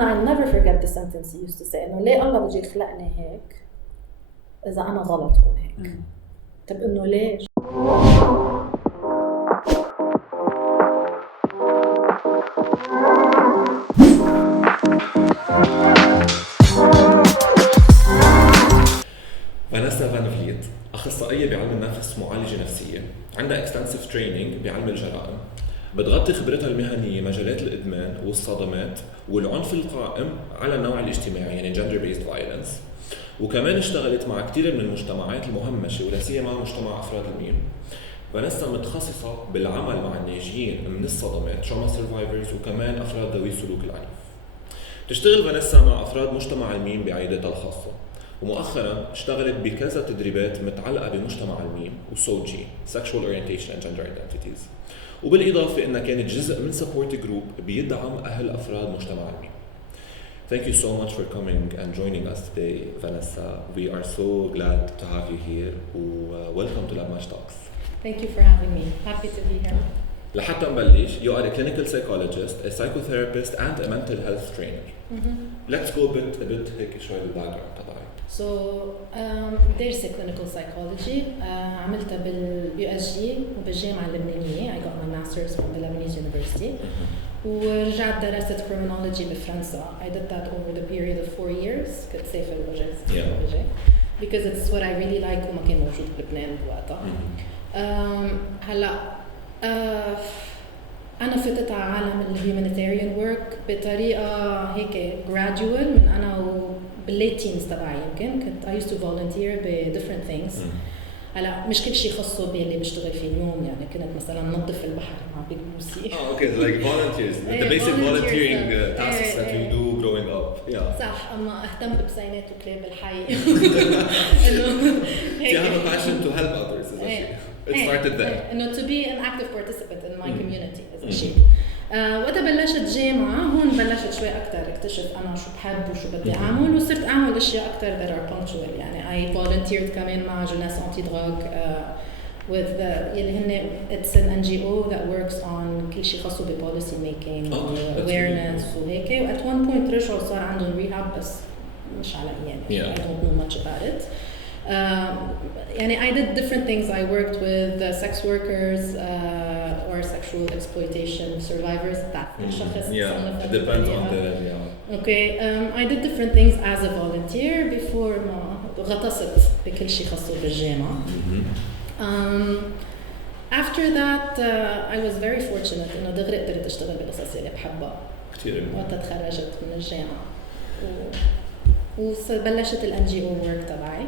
I'll never forget the sentence he used to say إنه ليه الله بيجي يخلقني هيك إذا أنا غلط كون هيك. طب إنه ليش؟ فانيسا فان فليت أخصائية بعلم النفس معالجة نفسية، عندها extensive training بعلم الجرائم، بتغطي خبرتها المهنية مجالات الإدمان والصدمات والعنف القائم على النوع الاجتماعي يعني gender based violence، وكمان اشتغلت مع كثير من المجتمعات المهمشة ولا سيما مجتمع أفراد الميم. فانيسا متخصصة بالعمل مع الناجين من الصدمات trauma survivors وكمان أفراد ذوي السلوك العنيف. تشتغل فانيسا مع أفراد مجتمع الميم بعيادتها الخاصة، ومؤخراً اشتغلت بكذا تدريبات متعلقة بمجتمع الميم وسوجي Sexual Orientation and Gender Identities، وبالإضافة إنها كانت جزء من support group بيدعم أهل أفراد مجتمع الميم. Thank you so much for coming and joining us today, Vanessa. We are so glad to have you here. Welcome to LebMASH Talks. Thank you for having me. Happy to be here. لحتى نبلش, you are a clinical psychologist, a psychotherapist, and a mental health trainer. Let's go a bit هيك شوي بالbackground تبعك. So, درست clinical psychology. عملتها بالUSG وبالجامعة اللبنانية. I got my master's from the Lebanese University. ورجعت درست criminology بفرنسا. I did that over the period of 4 years. كنت سافر وجه. Because it's what I really like وما كان موجود بلبنان بوقتها. هلا أنا فتت على عالم الهيومانيتاريان work بطريقة هيك gradual من أنا بالlate teens تبعي يمكن كنت I used to volunteer ب different things. هلا مش كل شيء خاصه باللي بشتغل فيه اليوم يعني كنت مثلا ننظف البحر مع بيج بوسي. Okay, like volunteers, the basic volunteering tasks that you do growing up. Yeah. صح أما أهتم ببسينات وكلاب الحي. You have a passion to help others. It started there. إنه to be an active participant in my community is a شيء. وقتها بلشت جامعة هون بلشت شوي أكتر اكتشف أنا شو بحب وشو بدي أعمل وصرت أعمل أشياء أكتر that are punctual يعني I volunteered كمان مع جوناس أنتي دراغ with يلي هن it's an NGO that works on كل شيء خاصه ب policy making awareness وهيك و at one point رجعوا صار عندهم rehab بس مش على يعني I don't know much about it. يعني I did different things. I worked with sex workers or sexual exploitation survivors. That it depends on the Okay, I did different things as a volunteer before ما غطست بكل شيء خاصه بالجامعة. After that, I was very fortunate إنه دغري قدرت أشتغل بالقصص اللي بحبها. كثير. وقت تخرجت من الجامعة. وبلشت ال NGO work تبعي.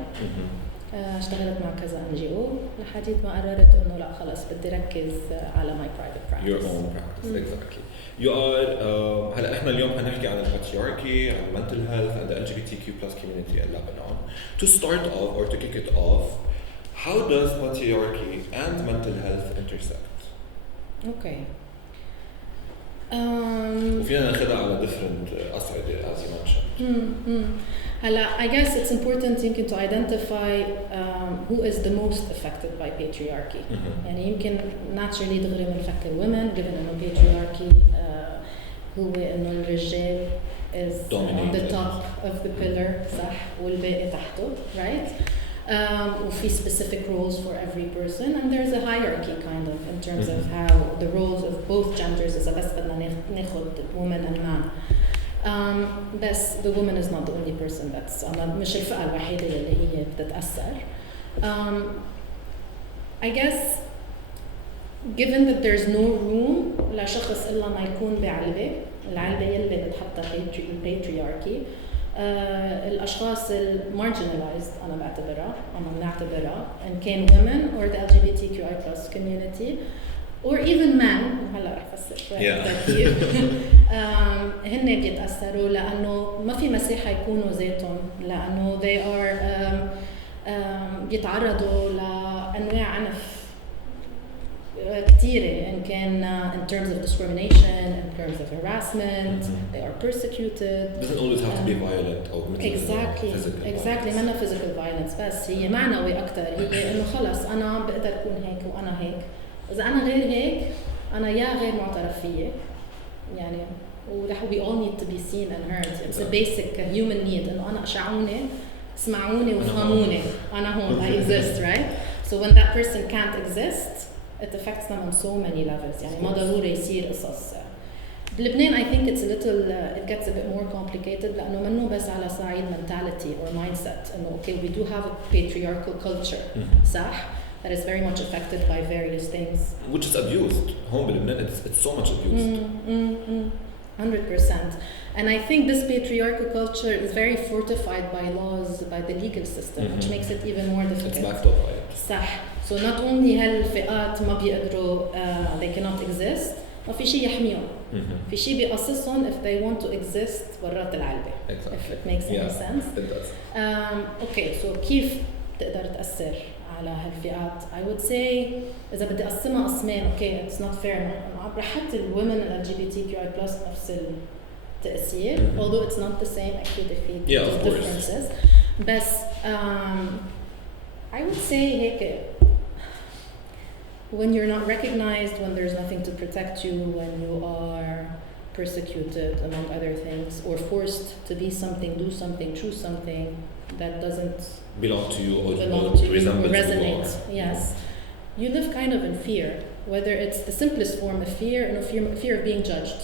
اشتغلت مع كذا NGO لحديت ما قررت إنه لا خلاص بدي ركز على my private practice. Your own practice, exactly. You are هلا إحنا اليوم هنحكي عن patriarchy, عن mental health, and the LGBTQ+ community in Lebanon. To start off or to kick it off, how does patriarchy and mental health intersect? Okay. وفينا ناخدها على different أصعدة as you mentioned. هلا I guess it's important يمكن to identify who is the most affected by patriarchy. يعني يمكن naturally دغري بنفكر women given إنه patriarchy هو إنه الرجال is on the top of the pillar صح والباقي تحته right. وفي specific roles for every person and there's a hierarchy kind of in terms of how the roles of both genders إذا بس بدنا ناخد woman and man. بس the woman is not the only person that's مش الفئة الوحيدة اللي هي بتتأثر. I guess given that there's no room لشخص إلا ما يكون بعلبة العلبة يلي بتحطها patriarchy. الأشخاص marginalized أنا بعتبرها أنا بنعتبرها إن كان women or the LGBTQI+ community or even men هلا رح أفسر شوي أكثر هن بيتأثروا لأنه ما في مساحة يكونوا ذاتهم لأنه they are بيتعرضوا لأنواع عنف كتيرة إن كان in terms of discrimination, in terms of harassment, they are persecuted. It doesn't always have to be violent or exactly ما physical violence بس هي معنوي أكتر هي إنه خلص أنا بقدر أكون هيك وأنا هيك إذا أنا غير هيك أنا يا غير معترف فيه يعني we all need to be seen and heard. It's a basic human need. إنه أنا أشعوني اسمعوني وفهموني أنا هون I exist, right? So when that person can't exist, it affects them on so many levels. يعني ما ضروري يصير قصص. بلبنان I think it's a little it gets a bit more complicated لأنه منه بس على صعيد mentality or mindset. إنه okay we do have a patriarchal culture, صح? That is very much affected by various things. Which is abused. Home بلبنان it's so much abused. 100%. And I think this patriarchal culture is very fortified by laws, by the legal system, which makes it even more difficult. It's backed up by it. صح. So not only هالفئات ما بيقدروا they cannot exist, ما في شيء يحميهم. في شيء بيقصصهم if they want to exist برات العلبة. Exactly. If it makes any sense. It does. Okay, so كيف تقدر تأثر على هالفئات؟ I would say إذا بدي أقسمها قسمين, okay, it's not fair. حتى الwomen LGBTQI+ نفس التأثير, although it's not the same, actually there are differences. But I would say هيك, when you're not recognized, when there's nothing to protect you, when you are persecuted, among other things, or forced to be something, do something, choose something that doesn't belong to you or resonate. Yes. You live kind of in fear, whether it's the simplest form of fear, and fear of being judged.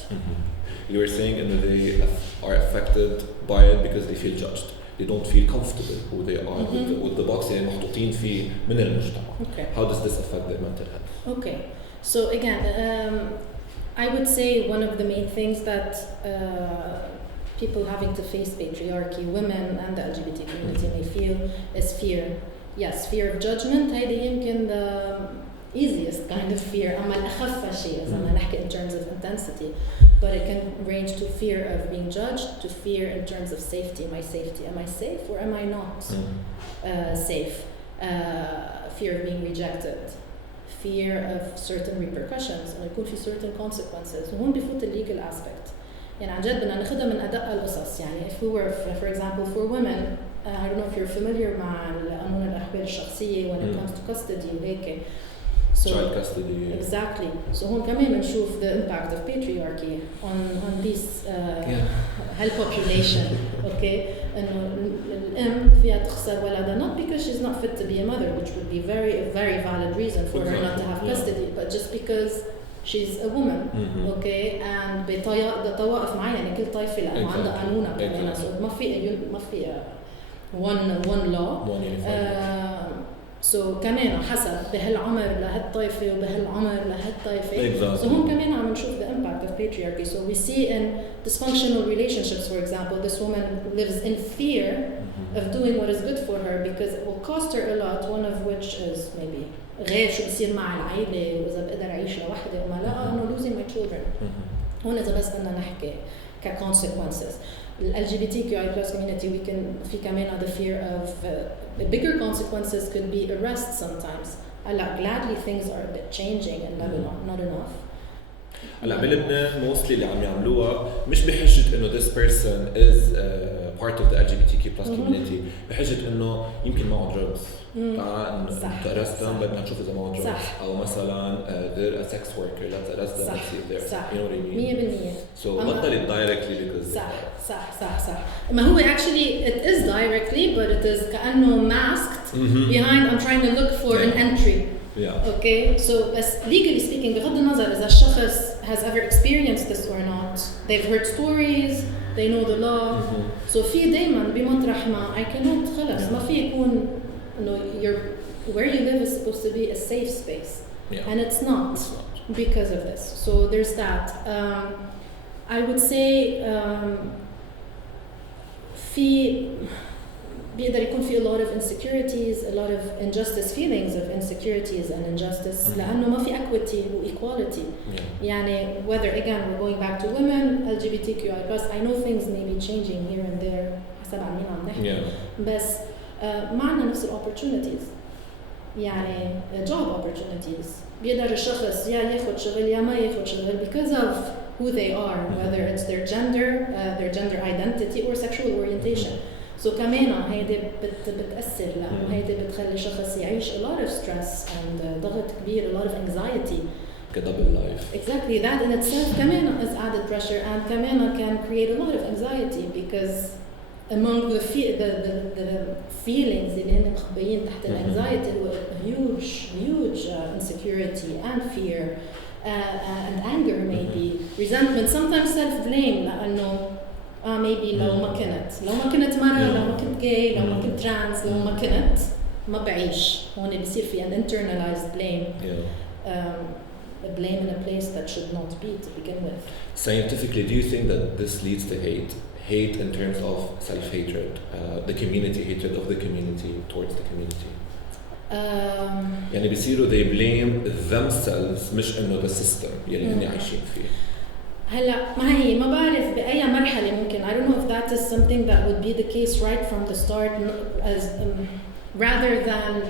You were saying that they are affected by it because they feel judged. They don't feel comfortable who they are with the box اللي محطوطين فيه من المجتمع. Okay. How does this affect their mental health? Okay. So again, I would say one of the main things that people having to face patriarchy, women and the LGBT community may feel is fear. Yes, fear of judgment. هيدا يمكن the easiest kind of fear. أما الأخف شيء إذا ما نحكي in terms of intensity. But it can range to fear of being judged, to fear in terms of safety. Am I safety? Am I safe or am I not safe? Fear of being rejected. Fear of certain repercussions. And يكون في certain consequences. وهون بفوت the legal aspect. يعني عن جد بدنا ناخدها من أدق القصص. يعني if we were, for example, for women, I don't know if you're familiar مع قانون الأحوال الشخصية when it comes to custody وهيك. So, child custody. Exactly. So هون كمان بنشوف the impact of patriarchy on these whole population. Okay. إنه الأم فيها تخسر ولدها not because she's not fit to be a mother, which would be a very valid reason for her not to have custody, but just because she's a woman. Okay. And بطوائف معينة, كل طائفة لها عندها قانونها كمان. So ما في one law. So كمان حسب بهالعمر لهالطائفة وبهالعمر لهالطائفة. So هون كمان عم نشوف the impact of patriarchy. So we see in dysfunctional relationships, for example, this woman lives in fear of doing what is good for her because it will cost her a lot, one of which is maybe غير شو بصير مع العائلة وإذا بقدر أعيش لوحدي وما لا إنه losing my children. هون إذا بس بدنا نحكي consequences. The LGBTQI+ community, we can في كمان the fear of bigger consequences could be arrest sometimes. Gladly things are a bit changing in Lebanon, not enough. هلا بلبنان mostly اللي عم يعملوها مش بحجة إنه this person is part of the LGBTQ+ community, بحجة إنه يمكن معه drugs. تعال نتأرستهم بدنا نشوف إذا معه drugs. أو مثلاً they're a sex worker, let's arrest them and see if they're. You know what I mean? 100%. So بطل directly because. صح. ما هو actually it is directly, but it is كأنه masked behind. I'm trying to look for an entry. Yeah. Okay. So as legally speaking, بغض النظر إذا الشخص has ever experienced this or not, they've heard stories, they know the law. So في دايما بمطرح ما I cannot خلص ما في يكون إنه where you live is supposed to be a safe space, and it's not because of this. So there's that. I would say بيقدر يكون في a lot of insecurities, a lot of injustice, feelings of insecurities and injustice لأنه ما في equity و equality. يعني whether again we're going back to women, LGBTQI+, I know things may be changing here and there حسب عن مين عم نحكي. بس ما عندنا نفس opportunities. يعني job opportunities. بيقدر الشخص يا ياخد شغل يا ما ياخد شغل because of who they are, whether it's their gender identity or sexual orientation. So كمان هيدا بتأثر لأنه هيدا بتخلي شخص يعيش a lot of stress and ضغط كبير, a lot of anxiety كدبل لايف. Exactly, that in itself كمان is added pressure and كمان can create a lot of anxiety because among the feelings اللي هن مخبيين تحت الانكزايتي هو huge insecurity and fear and anger maybe resentment sometimes self-blame لأنه maybe لو ما كنت مرة لو ما كنت gay لو ما كنت trans لو ما كنت ما بعيش هون بيصير في an internalized blame a blame in a place that should not be to begin with. Scientifically, do you think that this leads to hate in terms of self-hatred, the community hatred of the community towards the community? يعني بيصيروا they blame themselves مش إنه the system يلي هني عايشين فيه. هلا ما بعرف بأي مرحلة ممكن. I don't know if that is something that would be the case right from the start as rather than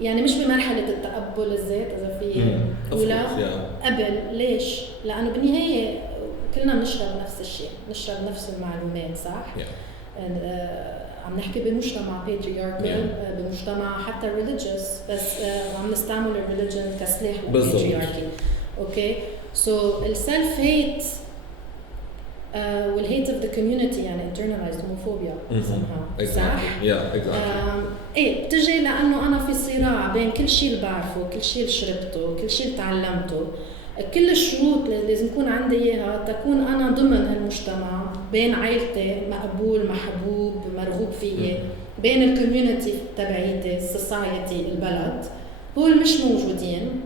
يعني مش بمرحلة التقبل الذات إذا في أولى قبل. ليش؟ لأنه بالنهاية كلنا بنشرب نفس الشيء، نشرب نفس المعلومات صح؟ عم نحكي بمجتمع patriarchal بمجتمع حتى religious بس عم نستعمل religion كسلاح للpatriarchy. Okay, so الself hate والhate of the community يعني internalized homophobia somehow. صح؟ exactly. بتجي لأنه أنا في صراع بين كل شيء اللي بعرفه، كل شيء اللي شربته، كل شيء اللي تعلمته، كل الشروط اللي لازم يكون عندي إياها تكون أنا ضمن هالمجتمع، بين عائلتي مقبول محبوب مرغوب فيه، بين الكوميونتي تبعيتي السوسايتي البلد، هول مش موجودين،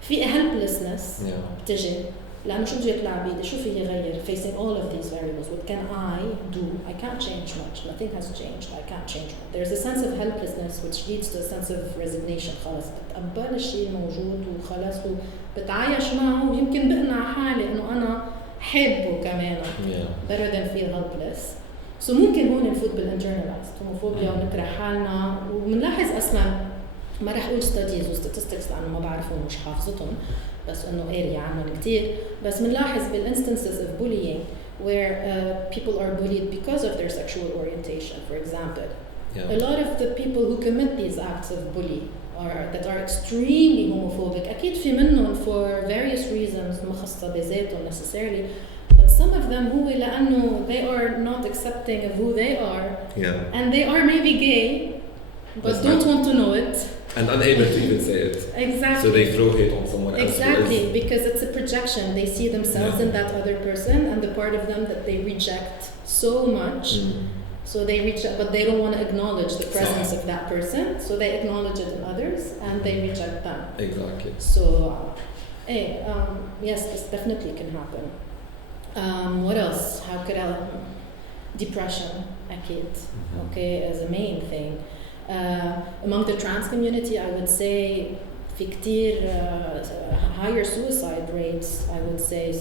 في helplessness بتجي لأنه شو بدي يطلع بيدي، شو في يغير facing all of these variables. What can I do? I can't change much. Nothing has changed. I can't change much. There's a sense of helplessness which leads to a sense of resignation. خلاص بتقبل الشيء موجود وخلاص وبتعايش معه ويمكن بقنع حالي إنه أنا حابه كمان better than feel helpless. So ممكن هون نفوت بالinternalized homophobia ونكره حالنا ومنلاحظ أصلاً ما رح أقول studies و statistics لأنه ما بعرفهم مش حافظتهم بس إنه قاري عنهم كتير بس منلاحظ بالinstances of bullying where people are bullied because of their sexual orientation. For example, a lot of the people who commit these acts of bullying that are extremely homophobic أكيد في منهم for various reasons ما خاصة بذاتهم necessarily, but some of them هو لأنه they are not accepting of who they are and they are maybe gay but don't want to know it. And unable to even say it. Exactly. So they throw hate on someone else. Exactly, because it's a projection. They see themselves in that other person and the part of them that they reject so much. So they reject, but they don't want to acknowledge the presence of that person. So they acknowledge it in others and they reject them. Exactly. So, yes, this definitely can happen. What else? How could I? Depression, أكيد. Okay, as a main thing. Among the trans community, I would say في كتير higher suicide rates, I would say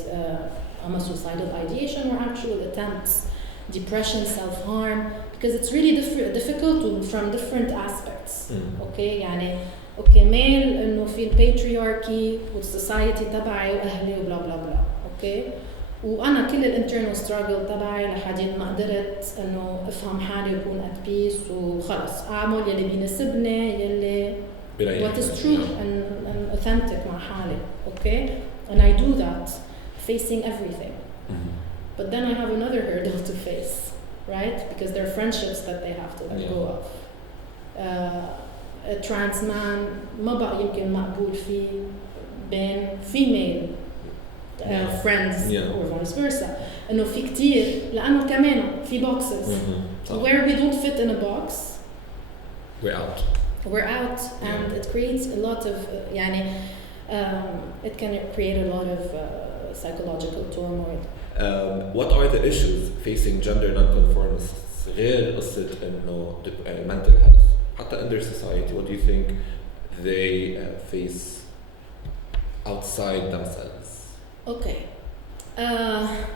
suicidal ideation or actual attempts, depression, self-harm, because it's really difficult from different aspects. Okay, يعني okay male إنه في patriarchy والsociety تبعي وأهلي وبلا بلا بلا. Okay. وأنا كل الانترنال struggle تبعي لحديد ما قدرت إنه أفهم حالي وأكون at peace وخلص أعمل يلي بيناسبني يلي what is true and authentic مع حالي. Okay, and I do that facing everything. But then I have another hurdle to face, right? Because there are friendships that they have to let go of. A trans man ما بقى يمكن مقبول فيه بين female friends or vice versa. إنه في كتير لأنه كمان في boxes where we don't fit in a box. We're out, and it creates a lot of يعني it can create a lot of psychological turmoil. What are the issues facing gender non-conformists غير قصة إنه mental health حتى in their society? What do you think they face outside themselves? Okay.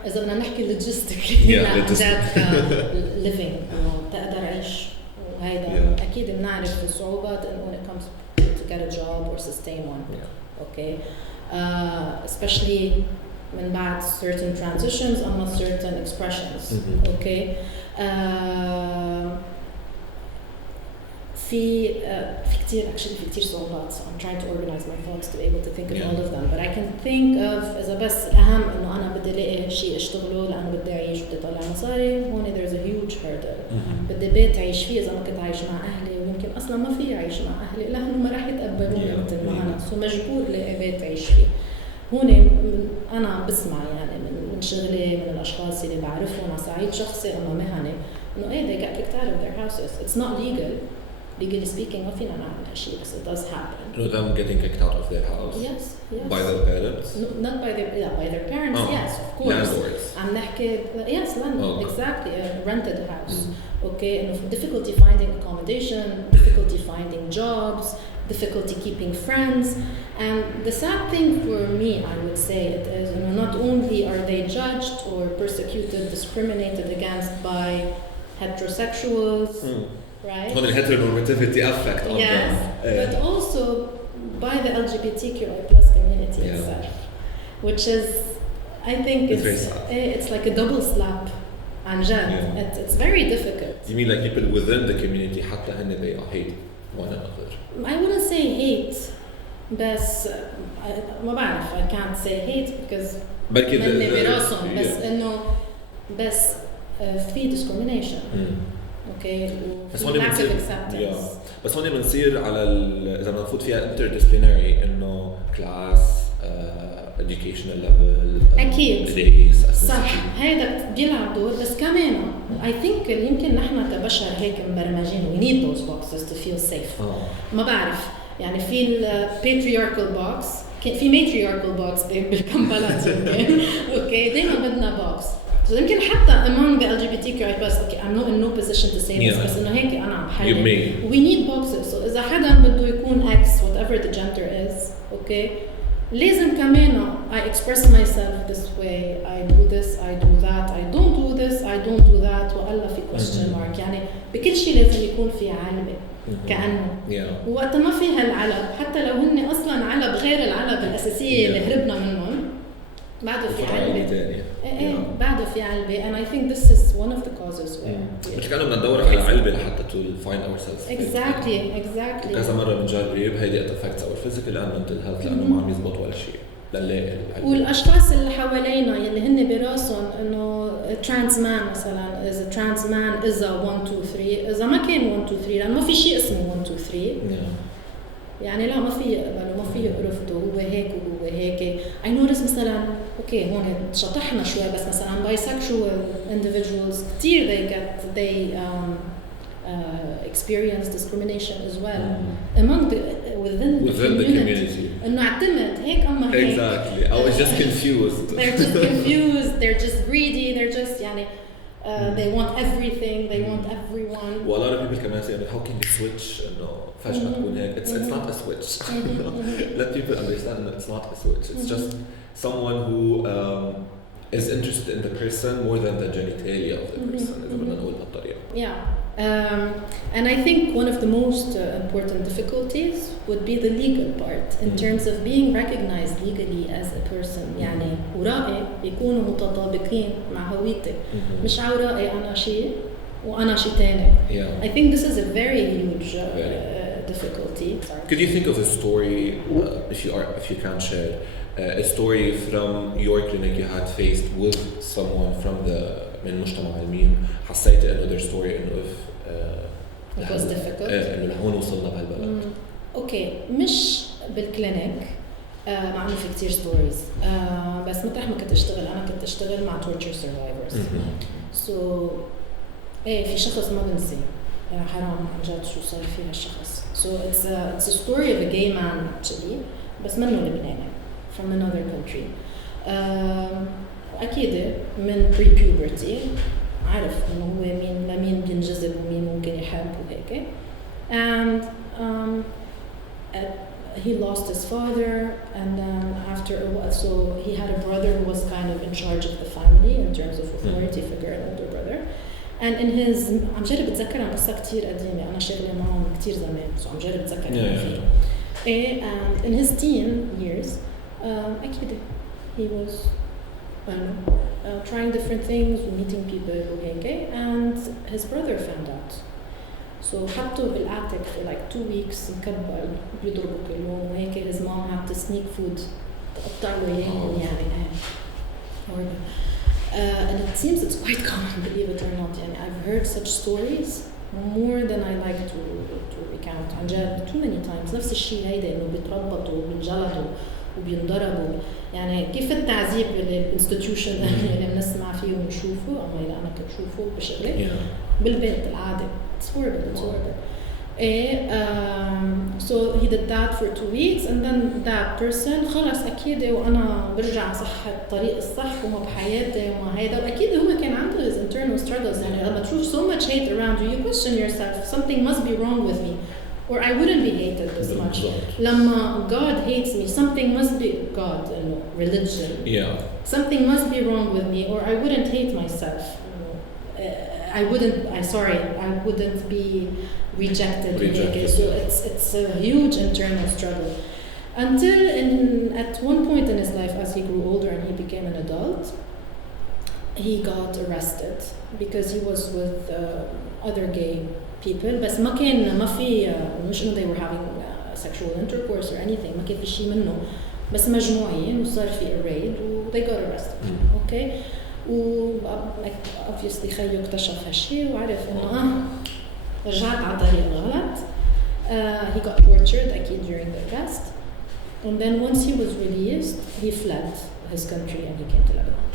إذا بدنا نحكي logistically living إنه تقدر أعيش وهيدا أكيد بنعرف الصعوبات when it comes to get a job or sustain one. Okay. Especially من بعد certain transitions أما certain expressions. Okay. في كتير صعوبات. So I'm trying to organize my thoughts to be able to think of all of them, but I can think of إذا بس الأهم إنه أنا بدي ألاقي شيء أشتغله لأنه بدي أعيش بدي أطلع مصاري. هون there's a huge hurdle. بدي بيت أعيش فيه إذا ما كنت عايش مع أهلي، ويمكن أصلاً ما في أعيش مع أهلي لأنه ما راح يتقبلوني مثل ما أنا. So مجبور لاقي بيت أعيش فيه. هون أنا بسمع يعني من شغلي من الأشخاص اللي بعرفهم على صعيد شخصي أو مهني إنه they get kicked out of their houses. It's not legal. Legally speaking, ما فينا نعمل شيء, بس it does happen. No, them getting kicked out of their house. Yes. By their parents. No, not by their parents. Yes, of course. Landlords. عم نحكي landlord. Exactly, a rented house. Okay, and difficulty finding accommodation, difficulty finding jobs, difficulty keeping friends, and the sad thing for me, I would say, it is not only are they judged or persecuted, discriminated against by heterosexuals. Right? On the heteronormativity effect on them. But also by the LGBTQI plus community itself, which is, I think, it's like a double slap. عن جد. It's very difficult. You mean like people within the community حتى هن they hate one another? I wouldn't say hate, بس ما بعرف. I can't say hate because مني براسهم بس إنه بس في discrimination. Okay. بس هون بنصير بس هون بنصير على إذا بنفوت فيها interdisciplinary إنه class, educational level, أكيد race, صح. هذا بيلعب دور. بس كمان I think يمكن نحن كبشر هيك مبرمجين we need those boxes to feel safe. ما بعرف يعني في patriarchal box في matriarchal box بالكم بلد. Okay دايما بدنا box. So يمكن حتى among the LGBTQI plus, okay, I'm not in no position to say this, بس إنه هيك أنا بحلم. We need boxes. So إذا حدا بده يكون X, whatever the gender is, okay, لازم كمان I express myself this way, I do this, I do that, I don't do this, I don't do that, وألا في question mark. يعني بكل شيء لازم يكون في علبة كأنه. وقت ما في هالعلب حتى لو هن أصلاً علب غير العلب الأساسية اللي هربنا منهم بعده في علبة. بعده في علبة. And I think this is one of the causes where مش كأنه بدنا ندور على علبة لحتى to find ourselves. Exactly. كذا مرة بنجرب هيدي affects our physical and mental health لأنه ما عم يزبط ولا شيء. والأشخاص اللي حوالينا يلي هن براسهم إنه trans man مثلاً is a trans man is a 1 2 3 إذا ما كان 1 2 3 لأنه ما في شيء اسمه 1 2 3. يعني لا ما في يقبل وما في يقرفته هو هيك وهو هيك. I notice مثلا اوكي هون شطحنا شوي بس مثلا bisexual individuals كتير they experience discrimination as well among within the community. إنه اعتمد هيك أما هيك. Exactly. I was just confused. They're just greedy. They're just يعني they want everything. They want everyone. Well, a lot of people can say, how can you switch? No, fashion it's not a switch. Let people understand that it's not a switch. It's just someone who is interested in the person more than the genitalia of the person. Yeah. And I think one of the most important difficulties would be the legal part in terms of being recognized legally as a person. يعني ورائي يكونوا متطابقين مع هويتي. مش عورائي أنا شيء وأنا شيء تاني. I think this is a very huge difficulty. Could you think of a story, if you can share, a story from your clinic you had faced with someone from من مجتمع الميم حسيت إنه their story إنه it was difficult. إنه لهون وصلنا بهالبلد. أوكي مش بالكلينيك مع إنه في كتير stories بس مطرح ما كنت أشتغل أنا كنت أشتغل مع torture survivors. So في شخص ما بنسي حرام عن جد شو صار فيه هالشخص. So it's a story of a gay man actually بس منه لبناني from another country. أكيد من pre-puberty عارف إنه هو مين بينجذب ومين ممكن يحب وهيك. And he lost his father and then after a while so he had a brother who was kind of in charge of the family in terms of authority figure, an older brother. And in his عم جرب أتذكر عن قصة كتير قديمة أنا شغلة معهم كتير زمان so عم جرب أتذكر فيه. And in his teen years أكيد he was trying different things, meeting people وهيك, and his brother found out. So حطوا بالاتtic for like 2 weeks مكبل بيضربوا كل يوم وهيك his mom had to sneak food تقطع له اياهم يعني and it seems it's quite common, believe it or not. يعني I've heard such stories more than I like to recount عن جد too many times. نفس الشيء هيدا انه بيتربطوا وبينجلدوا وبينضربوا يعني كيف التعذيب بالانستتيوشن اللي بنسمع فيه ونشوفه أما إذا أنا كنت شوفه بشغلي بالبيت العادة it's horrible so he did that for 2 weeks and then that person خلص أكيد وأنا برجع صح الطريق الصح وما بحياتي وما هيدا وأكيد هو كان عنده his internal struggles يعني لما تشوف so much hate around you you question yourself something must be wrong with me or I wouldn't be hated this much. لما God hates me, something must be God, religion. Yeah. Something must be wrong with me, or I wouldn't hate myself. I wouldn't be rejected. So it's a huge internal struggle. Until at one point in his life, as he grew older and he became an adult, he got arrested because he was with other gay people بس ما في مش إنه they were having sexual intercourse or anything ما كان في شيء منه بس مجموعين وصار في a raid و they got arrested okay و obviously خيو اكتشف هالشيء وعرف إنه رجعت على طريق الغلط he got tortured أكيد during the arrest and then once he was released he fled his country and he came to Lebanon.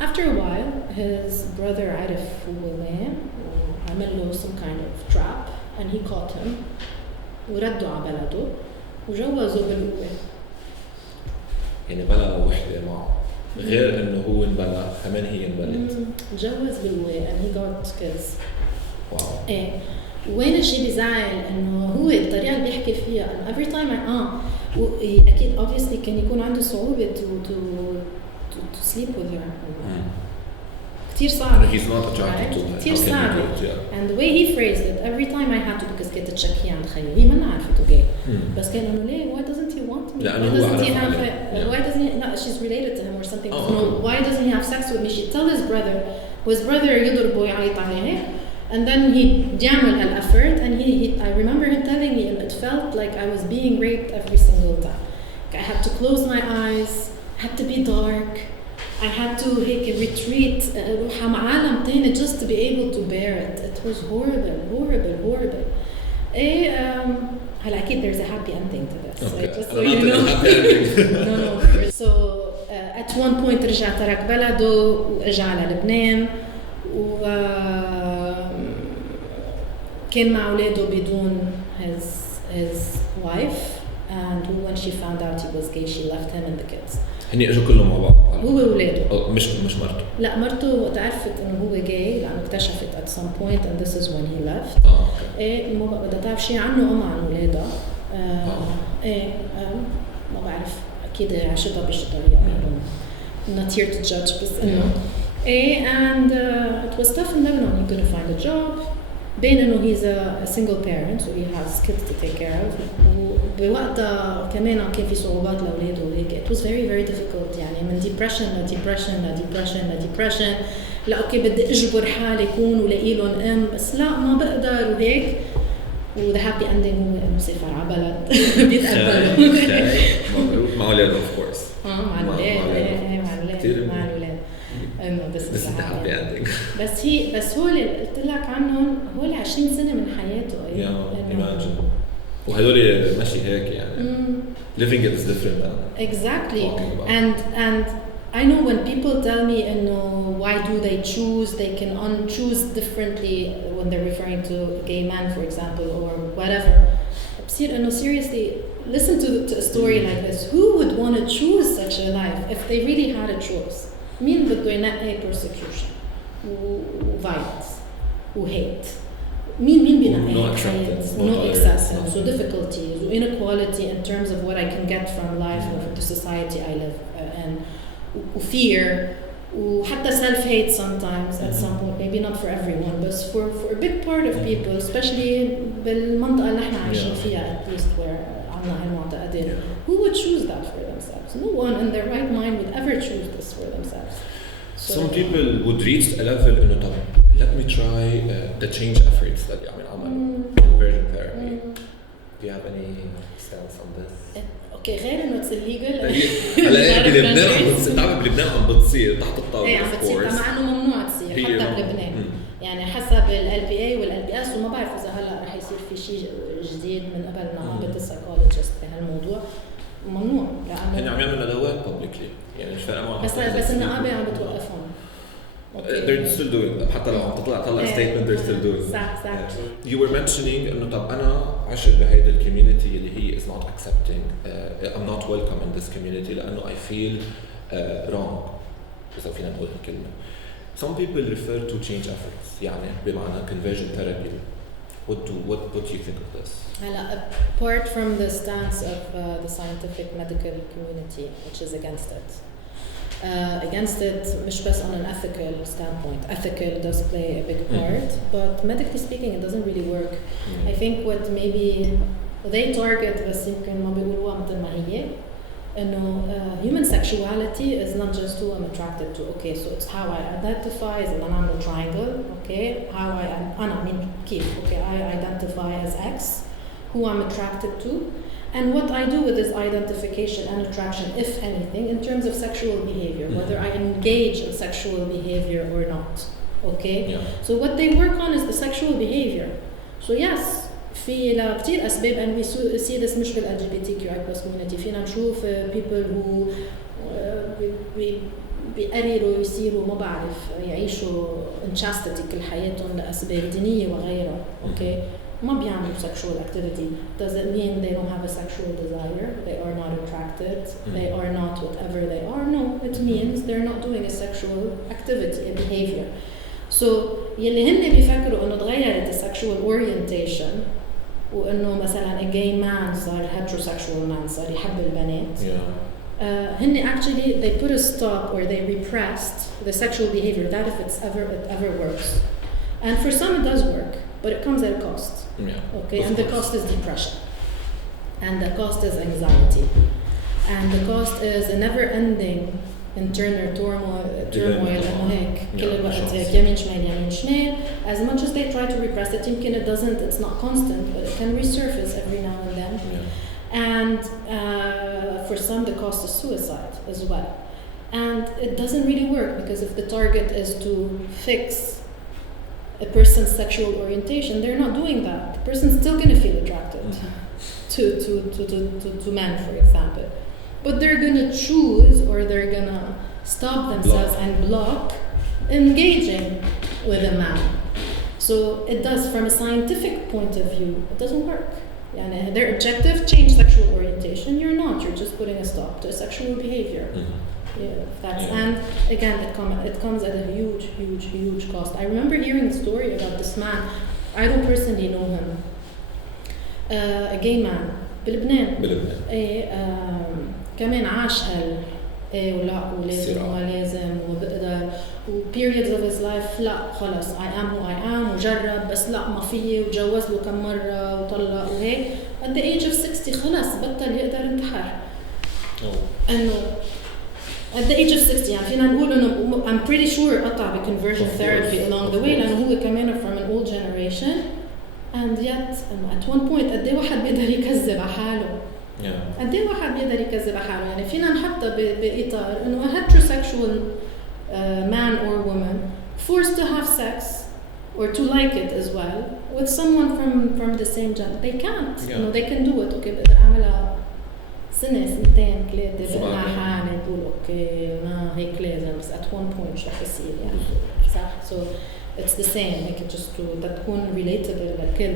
After a while his brother عرف هو وين عمل له some kind of trap and he caught him وردوا على بلده وجوزوا بالقوة يعني بلا وحدة معه غير انه هو انبلى كمان هي انبلت جوز بالقوة and he got kids واو ايه وين الشيء بيزعل انه هو الطريقة اللي بيحكي فيها every time اكيد obviously كان يكون عنده صعوبة to sleep with her كتير صعب. He's not attracted to her. كتير صعب. And the way he phrased it, every time I had to because كنت تشكي عن خيو هي ما عرفته gay. بس كان إنه ليه why doesn't he want me? Why doesn't he? No, she's related to him or something. No, why doesn't he have sex with me? She'd tell his brother يضربه يعيط عليه. And then he'd يعمل هالeffort and I remember him telling me it felt like I was being raped every single time. I had to close my eyes, had to be dark. I had to retreat روح مع عالم تاني just to be able to bear it. It was horrible. هلا أكيد there's a happy ending to this. Okay. Just so you know. No. So at one point رجع ترك بلده ورجع على لبنان و كان مع أولاده بدون his wife and when she found out he was gay she left him and the kids. هني اجوا كلهم مع بعض هو وولاده مش مرته لا مرته تعرفت انه هو جاي لانه اكتشفت at some point and this is when he left ايه ما بدها تعرف شيء عنه أما عن ولاده ما بعرف اكيد عشتها بشي طريقه not here to judge بس انه and it was tough in Lebanon he couldn't find a job بين انه he's a single parent so he has kids to take care of وبوقتها كمان كان في صعوبات لاولاده وهيك it was very difficult يعني من depression لا اوكي بدي اجبر حالي يكون ولاقي لهم بس لا ما بقدر وهيك و the happy ending هو انه سافر على بلد بيتقبلوا مبروك مع اولاد of course مع الولاد انه بس happy ending بس هو اللي قلت لك عنهم هو 20 سنه من حياته imagine وهدول ماشي هيك يعني living it is different than exactly and I know when people tell me why do they choose they can unchoose differently when they're referring to gay men for example or whatever seriously listen to a story like this who would want to choose such a life if they really had a choice مين بده ينقي persecution و violence و hate مين بينقي no acceptance so difficulties و inequality in terms of what I can get from life or from the society I live in و fear وحتى self-hate sometimes at some point maybe not for everyone but for a big part of people especially بالمنطقة اللي احنا عايشين فيها at least where عنا هالمعتقدين who would choose that for themselves no one in their right mind would ever choose this for themselves some people would reach a level إنه طب let me try the change efforts that يعمل عمل conversion therapy. Do you have any stance on this? اوكي غير انه it's illegal. هلا بلبنان عم بتصير تحت الطاوله. ايه عم بتصير مع انه ممنوع تصير حتى بلبنان. يعني حسب ال LPA وال LBS وما بعرف اذا هلا رح يصير في شيء جديد من قبل نقابه السايكولوجيست بهالموضوع. ممنوع لانه هن عم يعملوا ندوات publicly يعني مش فارقه معهم. بس النقابه عم بتوقفهم. They're still doing it. حتى لو عم طلع statement they're still doing it. صح. You were mentioning إنه طب أنا عشت بهيدا الcommunity اللي هي is not accepting. I'm not welcome in this community لأنه I feel wrong. إذا فينا نقول الكلمة. Some people refer to change efforts يعني بمعنى conversion therapy. What do you think of this? Apart from the stance of the scientific medical community, which is against it, مش بس on an ethical standpoint. Ethical does play a big part, but medically speaking, it doesn't really work. I think what maybe they target بس يمكن ما بيقولوها مثل ما هي إنه human sexuality is not just who I'm attracted to. Okay, so it's how I identify as an animal triangle. Okay, how I mean كيف. Okay, I identify as X, who I'm attracted to. And what I do with this identification and attraction, if anything, in terms of sexual behavior, whether I engage in sexual behavior or not, okay? Yeah. So what they work on is the sexual behavior. So yes, في كتير أسباب, and we see this مش بال LGBTQI+ community, فينا نشوف people who بيقرروا يصيروا ما بعرف يعيشوا in chastity كل حياتهم لأسباب دينية وغيرها, okay? ما بيعملوا sexual activity. Does it mean they don't have a sexual desire? They are not attracted? They are not whatever they are? No, it means they're not doing a sexual activity, a behavior. So يلي هن بيفكروا إنه تغيرت sexual orientation وإنه مثلاً a gay man صار heterosexual man صار يحب البنات. هن actually they put a stop or they repressed the sexual behavior. That if it ever works. And for some it does work. But it comes at a cost. Okay, and the cost is depression, and the cost is anxiety, and the cost is a never-ending internal turmoil. إنه هيك كل الوقت هيك يمين شمال. As much as they try to repress it, يمكن it's not constant, but it can resurface every now and then. And for some, the cost is suicide as well. And it doesn't really work because if the target is to fix a person's sexual orientation, they're not doing that. The person's still going to feel attracted to men, for example. But they're going to choose or they're going to stop themselves and block engaging with a man. So it does, from a scientific point of view, it doesn't work. Yani their objective, change sexual orientation. You're not. You're just putting a stop to a sexual behavior. And again, it comes at a huge cost. I remember hearing a story about this man. I don't personally know him. A gay man بلبنان. كمان عاش ولا ولازم وما لازم وبقدر periods of his life لا خلص I am who I am وجرب بس لا ما فيي وجوز له كم مرة وطلق وهيك at the age of 60 خلص بطل يقدر ينتحر. إنه at the age of 60 يعني فينا نقول إنه I'm pretty sure قطع بconversion therapy along the way لأنه هو كمان from an old generation and yet at one point قد إيه واحد بيقدر يكذب على حاله. قد إيه واحد بيقدر يكذب على حاله يعني فينا نحطه بإطار إنه a heterosexual man or woman forced to have sex or to like it as well with someone from the same gender. They can't. You know, they can do it. Okay, بقدر أعملها سنة سنتين ثلاثة بقنع حالي بقول أوكي ما هيك لازم بس at one point مش رح يصير يعني صح. So it's the same. Like it just to تكون relatable لكل.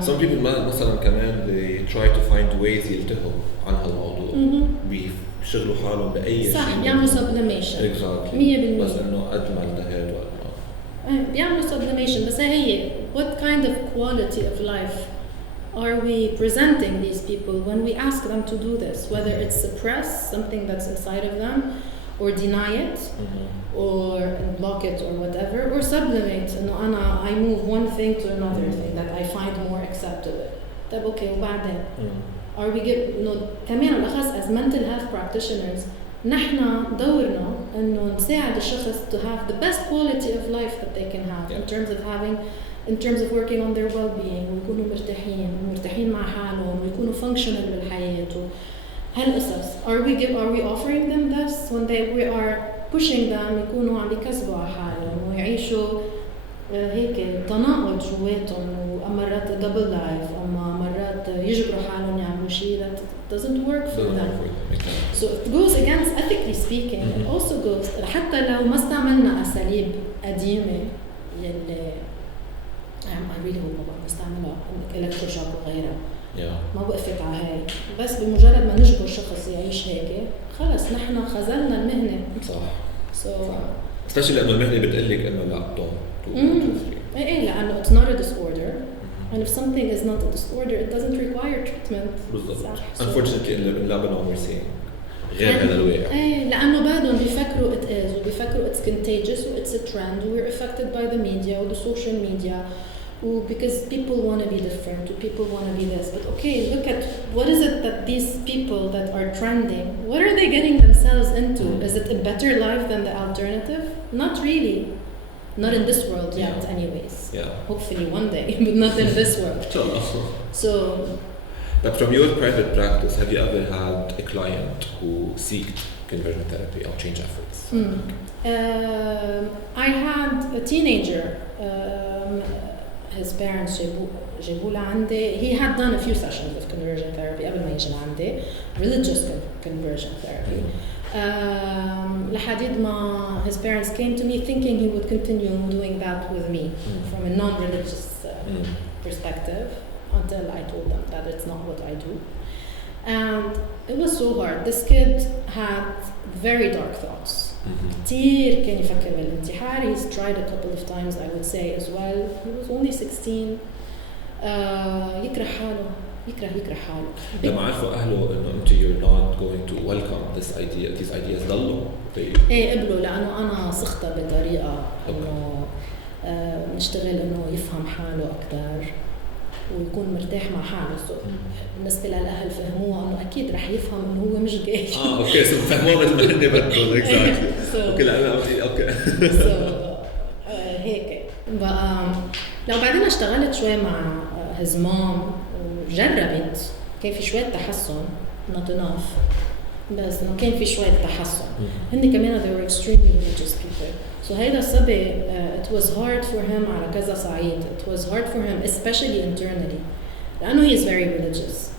Some people مثلا كمان they try to find ways يلتهوا عن هالموضوع. بيشغلوا حالهم بأي شيء. صح بيعملوا sublimation. Exactly. 100%. بس إنه قد ما التهيت ولا. بيعملوا sublimation بس هي what kind of quality of life are we presenting these people when we ask them to do this? Whether it's suppress something that's inside of them, or deny it, or block it, or whatever, or sublimate. I move one thing to another thing that I find more acceptable. طب okay وبعدين are we كمان الأخص as mental health practitioners نحن دورنا إنه نساعد الشخص to have the best quality of life that they can have in terms of working on their well-being ويكونوا مرتاحين مع حالهم ويكونوا functional بالحياة هالقصص. Are we offering them this when we are pushing them يكونوا عم يكسبوا على حالهم ويعيشوا هيك تناقض جواتهم ومرات double life أما مرات يجبروا حالهم يعملوا شيء that doesn't work for them. So it goes against ethically speaking. It also goes حتى لو ما استعملنا أساليب قديمة يلي I really hope ما بستعملها electroshock وغيرها ما وقفت على هاي بس بمجرد ما نجبر شخص يعيش هيك خلص نحن خذلنا المهنة. صح. especially لأنه المهنة بتقلك إنه لا don't إيه لأنه it's not a disorder and if something is not a disorder it doesn't require treatment. بالضبط. Unfortunately in Lebanon we're seeing غير هذا الواقع. إيه لأنه بعدهم بيفكروا it is وبيفكروا it's contagious و it's a trend we're affected by the media or the social media because people want to be different people want to be this but okay look at what is it that these people that are trending what are they getting themselves into? Is it a better life than the alternative? Not really. Not in this world yet anyways. Hopefully one day but not in this world. So but from your private practice have you ever had a client who seeked conversion therapy or change efforts? I had a teenager his parents جابوا لعندي he had done a few sessions of conversion therapy قبل ما يجي لعندي religious conversion therapy لحديد ما his parents came to me thinking he would continue doing that with me from a non-religious perspective until I told them that it's not what I do and it was so hard. This kid had very dark thoughts. كتير كان يفكر بالانتحار. He's tried a couple of times I would say as well. He was only 16. يكره حاله. لما عرفوا أهله إنه أنت you're not going to welcome these ideas ضلوا. إيه قبلوا لأنه أنا صختة بطريقة إنه نشتغل إنه يفهم حاله أكتر ويكون مرتاح مع حاله. بالنسبة للأهل فهموه إنه أكيد رح يفهم إنه هو مش جاي. أوكي so فهموه مثل ما هني بدهم exactly. أوكي لا أوكي. هيك بقى لو بعدين اشتغلت شوي مع his mom وجربت كان في شوية تحسن not enough بس إنه كان في شوية تحسن. هني كمان they were extremely religious people. So هيدا الصبي it was hard for him على كذا صعيد. It was hard for him especially internally لأنه he is very religious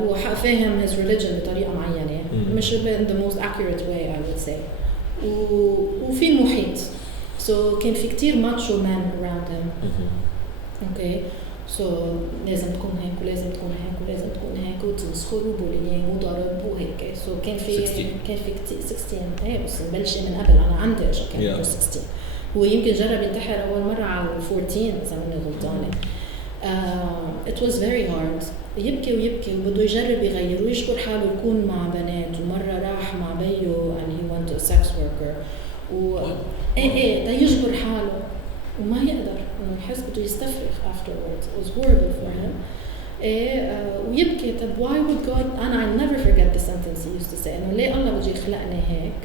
وفاهم his religion بطريقة معينة مش in the most accurate way I would say وفي المحيط so كان في كتير macho men around him okay so لازم تكون هيك ولازم تكون هيك ولازم تكون هيك وتمسخروا بوليين وضرب وهيك so كان في كتير 16 ايه بس مبلشة من قبل أنا عندي كان 16 هو يمكن جرب ينتحر أول مرة على 14 إذا ماني غلطانة. It was very hard. يبكي وبده يجرب يغير ويجبر حاله يكون مع بنات ومرة راح مع بيو and he went to a sex worker ده يجبر حاله وما يقدر إنه يحس بده يستفرغ afterwards. It was horrible for him. ويبكي طب why would God I'll never forget the sentence he used to say إنه ليه الله بده يخلقني هيك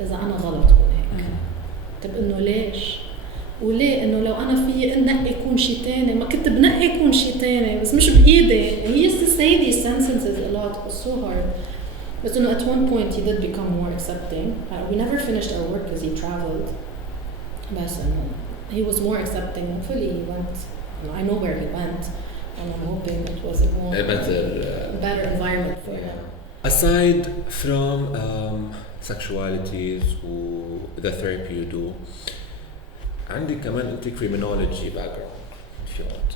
إذا أنا غلط كون هيك طب إنه ليش وليه إنه لو أنا في نقي يكون شيء تاني ما كنت بنقي يكون شيء تاني بس مش بإيدي. He used to say these sentences a lot. It was so hard. But you know, at one point he did become more accepting. We never finished our work because he traveled. But he was more accepting. Hopefully he went. I know where he went, and I'm hoping it was a more better environment for him. Aside from sexualities or the therapy you do, عندي كمان أنت criminology background if you want.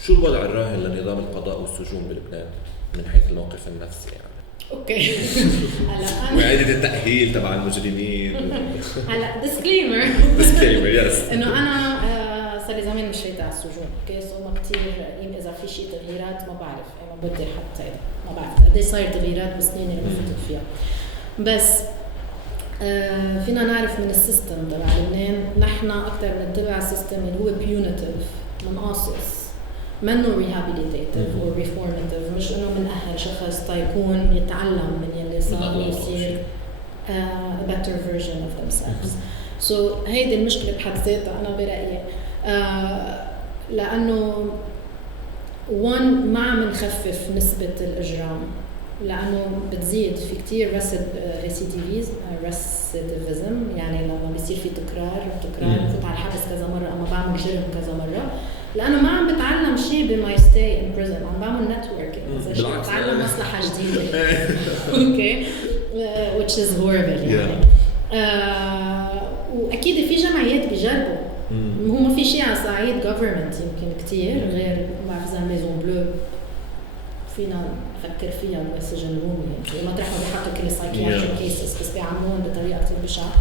شو الوضع الراهن لنظام القضاء والسجون بلبنان من حيث الموقف النفسي يعني؟ اوكي هلا وعيدة التأهيل تبع المجرمين هلا disclaimer yes انه انا صار لي زمان مشيت على السجون اوكي سو ما كثير اذا في شيء تغييرات ما بعرف ما بدي حتى ما بعرف قد ايه صاير تغييرات بالسنين اللي فتت فيها بس فينا نعرف من السيستم تبع لبنان نحن اكثر بنتبع السيستم اللي هو punitive منقاصص منه rehabilitative or reformative، مش إنه منأهل شخص تيكون يتعلم من يلي صار ويصير a better version of themselves. So هيدي المشكلة بحد ذاتها أنا برأيي، لأنه ما عم نخفف نسبة الإجرام، لأنه بتزيد في كتير recidivism، يعني لما بيصير في تكرار بفوت على الحبس كذا مرة أما بعمل جرم كذا مرة، لأنه ما عم بتعلم شيء بما stay in prison، عم بعمل networking، إذا شيء بتعلم مصلحة جديدة okay which is horrible يعني. وأكيد في جمعيات بيجربوا، هو ما في شيء على صعيد government يمكن كتير غير بعرف زي ميزون بلو فينا نفكر فيها بالسجن الرومي، مطرح ما بيحطوا كل psychiatric cases بس بيعملون بطريقة كتير بشعة.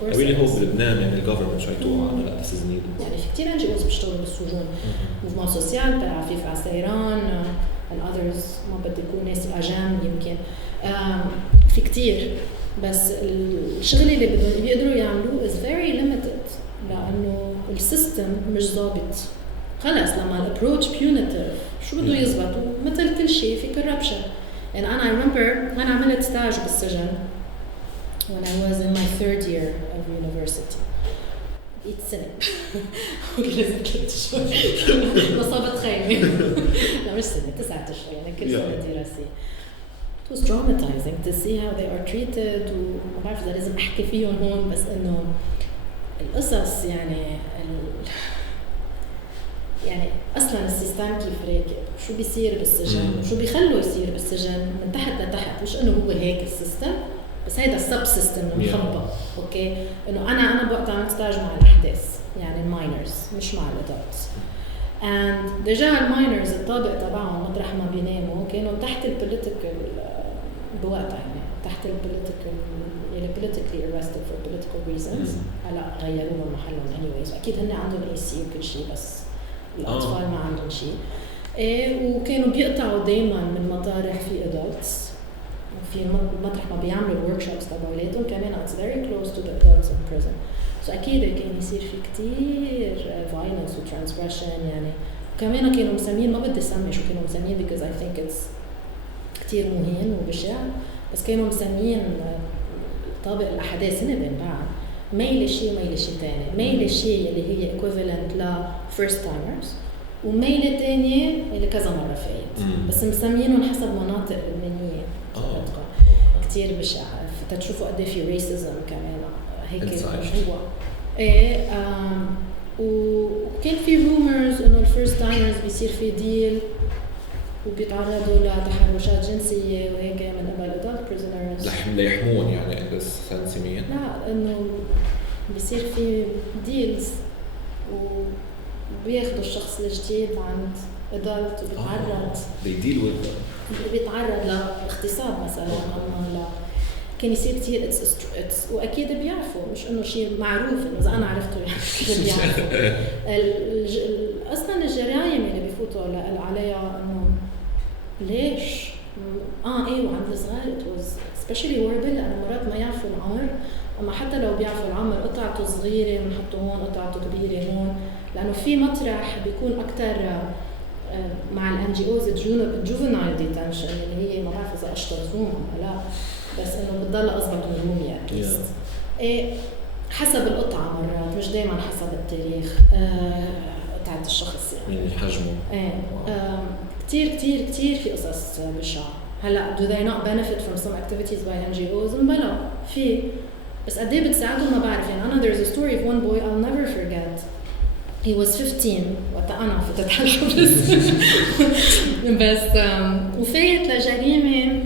I really hope بلبنان يعني الجوفرمنت شوي توقع على لا this is needed. يعني في كتير NGOs بيشتغلوا بالسجون، موفمنت سوسيال عفيف عسيران and others، ما بدي يكون ناس الأجانب يمكن في كتير، بس الشغل اللي بيقدروا يعملوه is very limited لأنه السيستم مش ضابط. خلاص لما الابروتش punitive شو بده يزبطوا مثل كل شيء في corruption. يعني أنا I remember أنا عملت ستاج بالسجن when I was in my 3rd year of university. 8 سنة ولازم كنت شوي مصابة خيمة لا مش سنة 9 أشهر يعني كل سنة دراسية. It was traumatizing to see how they are treated وما بعرف إذا لازم أحكي فيهم هون، بس إنه القصص يعني أصلاً السيستم كيف راكب، شو بيصير بالسجن وشو بيخلوا يصير بالسجن من تحت لتحت، مش إنه هو هيك السيستم بس هيدا السب سيستم المخبى. أوكي إنه أنا بوقت عملت ستاج مع الأحداث يعني الماينرز مش مع الأدلتس and دجا الماينرز الطابق تبعهم مطرح ما بيناموا كانوا تحت البوليتيكال بوقتها يعني تحت البوليتيكال يعني politically arrested for political reasons. هلا غيروهم محلهم anyways، أكيد هن عندهم AC وكل شيء بس الأطفال ما عندهم شيء. وكانوا بيقطعوا دايما من مطارح في adults في مطرح ما بيعملوا الوركشوبس تبعولاتهم كمان it's very close to the adults in prison. So أكيد كان يصير في كتير violence و transgression يعني. كمان كانوا مسمين ما بدي أسمي شو كانوا مسمين because I think it's كتير مهين وبشع، بس كانوا مسمين طابق الأحداث هنا بين بعض ميل شيء تاني. ميل شيء اللي هي equivalent ل first timers وميل تانية اللي كذا مرة فايت بس مسمينهم حسب مناطق لبنانية كتير بشع. فتشوفوا قد في racism كمان هيك هو وكان في rumors إنه الفيرست تايمرز بيصير في ديل وبيتعرضوا لتحرشات جنسية وهيك من قبل adult prisoners ليحمون يعني in this sense mean لا إنه بيصير في deals وبياخدوا الشخص الجديد عند adult وبيتعرض they deal with them بيتعرض لاغتصاب مثلا أما لا كان يصير كتير it's وأكيد بيعرفوا مش إنه شيء معروف إنه إذا أنا عرفته يعني بيعرفوا أصلاً الجرائم اللي بيفوتوا عليها إنه ليش إيه وعند الصغار it was especially horrible لأنه مرات ما يعرفوا العمر، أما حتى لو بيعرفوا العمر قطعته صغيرة بنحطه هون قطعته كبيرة هون، لأنه في مطرح بيكون أكتر مع الNGOs juvenile detention اللي هي ما بعرف إذا أشترطوهم لا بس إنه بتضل أصبح هجومية إيه حسب القطعة مرات مش دايما حسب التاريخ قطعة الشخص يعني حجمه كتير في قصص بشعة. هلا do they not benefit from some activities by NGOs؟ بلا في بس قد ايه بتساعدهم ما بعرف يعني. أنا there's a story of one boy I'll never forget. He was 15 وقت أنا فتت على الحبس بس وفايت لجريمة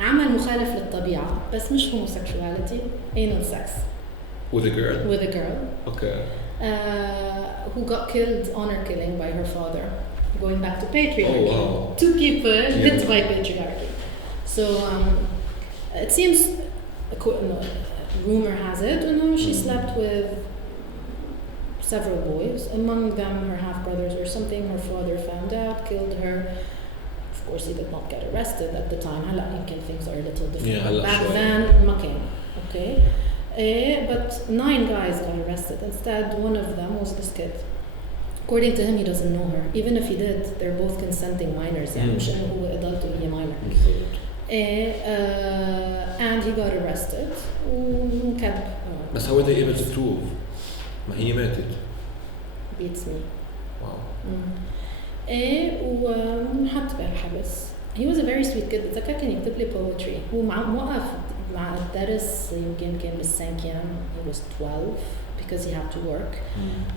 عمل مخالف للطبيعة بس مش homosexuality anal sex with a girl okay who got killed honor killing by her father going back to patriarchy. Oh, wow. 2 people hit by patriarchy. So it seems rumor has it she slept with several boys, among them her half brothers or something. Her father found out, killed her. Of course he did not get arrested at the time. هلا يمكن things are a little different. Back then ما كان. Okay. But 9 guys got arrested. Instead, one of them was this kid. According to him, he doesn't know her. Even if he did, they're both consenting minors. يعني مش إنه هو adult وهي minor. And he got arrested. وكب. بس how were they able to prove؟ ما هي ماتت. Beats me. Wow. وحط بالحبس. He was a very sweet kid. بتذكر كان يكتب لي poetry. هو موقف مع الدرس يمكن كان بالسانكيام. He was 12 because he had to work.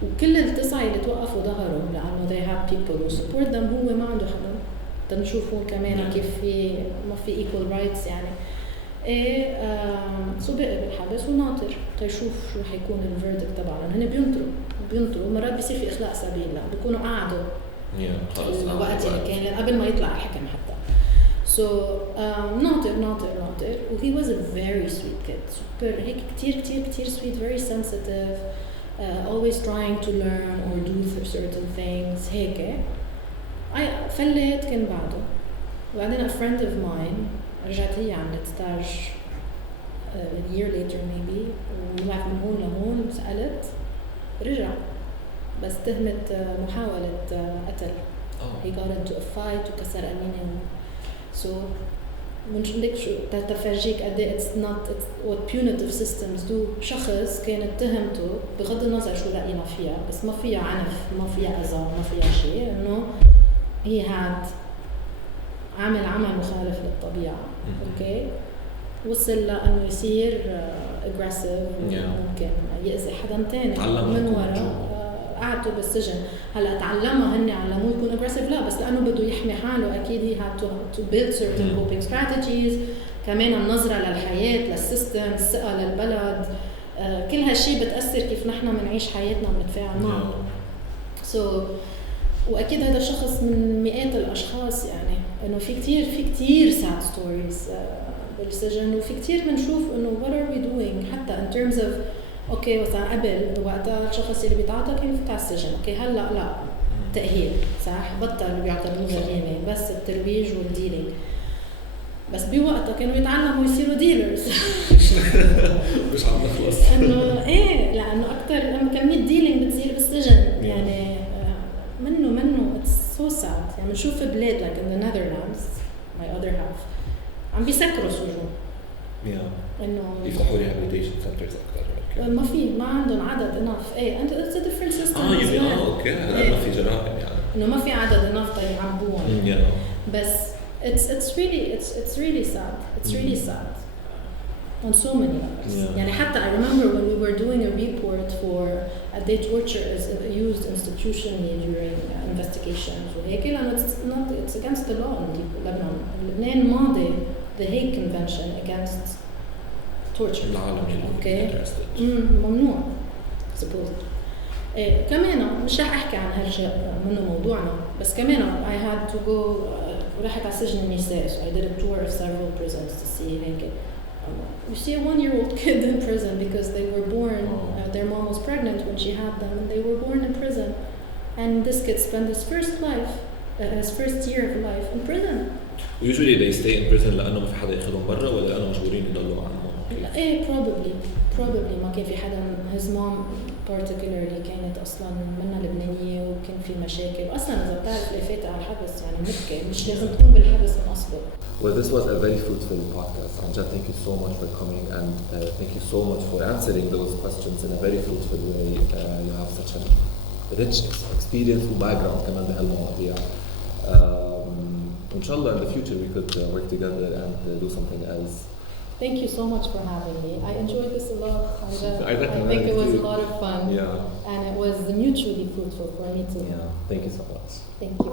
وكل التسعة اللي توقفوا ظهروا لأنه they had people who support them. هو ما عنده حدا. تنشوفون كمان كيف في ما في equal rights يعني. سو بقى بالحبس وناطر تيشوف شو حيكون الفيردكت تبعهم. هن بينطروا مرات بيصير في إخلاء سبيل لا بيكونوا قعدوا الوقت اللي كان قبل ما يطلع الحكم حتى. So ناطر he was a very sweet kid. super هيك كتير sweet, very sensitive, always trying to learn or do certain things هيك. فلت كان بعده. وبعدين a friend of mine رجعت هي عملت ستاج a year later maybe ورجعت من هون لهون سألت رجع بس تهمت محاولة قتل. He got into a fight وكسر أمينة. So من لك شو تفرجيك قد إيه it's what punitive systems do. شخص كانت تهمته بغض النظر شو رأينا فيها بس ما فيها عنف ما فيها أذى ما فيها شيء إنه he had عمل مخالف للطبيعة. أوكي وصل لأنه يصير aggressive ممكن يأذي حدا تاني من وراء. قعدوا بالسجن. هلا تعلمها هن علموه يكون aggressive لا بس لأنه بده يحمي حاله أكيد he had to build certain coping strategies. كمان النظرة للحياة للسيستم الثقة للبلد كل هالشي بتأثر كيف نحن منعيش حياتنا ونتفاعل معه. So وأكيد هذا الشخص من مئات الأشخاص يعني إنه في كتير sad stories بالسجن وفي كتير بنشوف إنه what are we doing حتى in terms of أوكي مثلا قبل وقتها الشخص اللي بيتعاطى كان يفوت على السجن. أوكي هلا لا تأهيل صح بطل بيعتبروه جريمة بس الترويج والديلينج. بس بوقتها كانوا يتعلموا يصيروا ديلرز. مش عم نخلص. إنه لأنه أكتر لما كمية ديلينج بتصير بالسجن يعني منه it's so sad. يعني نشوف بلاد like in the Netherlands my other half عم بيسكروا سجون. إنه يفتحوا rehabilitation centers أكتر. ما عندهم عدد enough. and it's a different system. أوكي هذا ما في جرائم يعني. إنه ما في عدد enough يعبوهم. بس it's really sad. It's really sad on so many levels. يعني حتى I remember when we were doing a report for they torture is used institutionally during investigations وهيك لأنه it's against the law in Lebanon. لبنان ماضي the Hague Convention against torture. Okay. ممنوع. Supposed. كمان مش رح أحكي عن هالشيء منه موضوعنا بس كمان I had to go رحت على سجن النساء so I did a tour of several prisons to see هيك. You see a 1-year-old kid in prison because they were born. Their mom was pregnant when she had them, and they were born in prison. And this kid spent his first year of life in prison. Usually they stay in prison لأنه ما في حدا يأخذهم برا ولا لأنه مجبورين يضلوا عنهم. probably ما كان في حدا. His mom particularly كانت أصلاً منها لبنانية وكان في مشاكل. أصلاً إذا بتعرف اللي فات على الحبس يعني ممكن مش لازم تكون بالحبس من أصله. Well, this was a very fruitful podcast. Anja, thank you so much for coming and thank you so much for answering those questions in a very fruitful way. You have such a rich experience and background كمان بهالمواضيع. إن شاء الله in the future we could work together and do something else. Thank you so much for having me. I enjoyed this a lot. I think it was a lot of fun. Yeah. And it was mutually fruitful for me too. Yeah. Thank you so much. Thank you.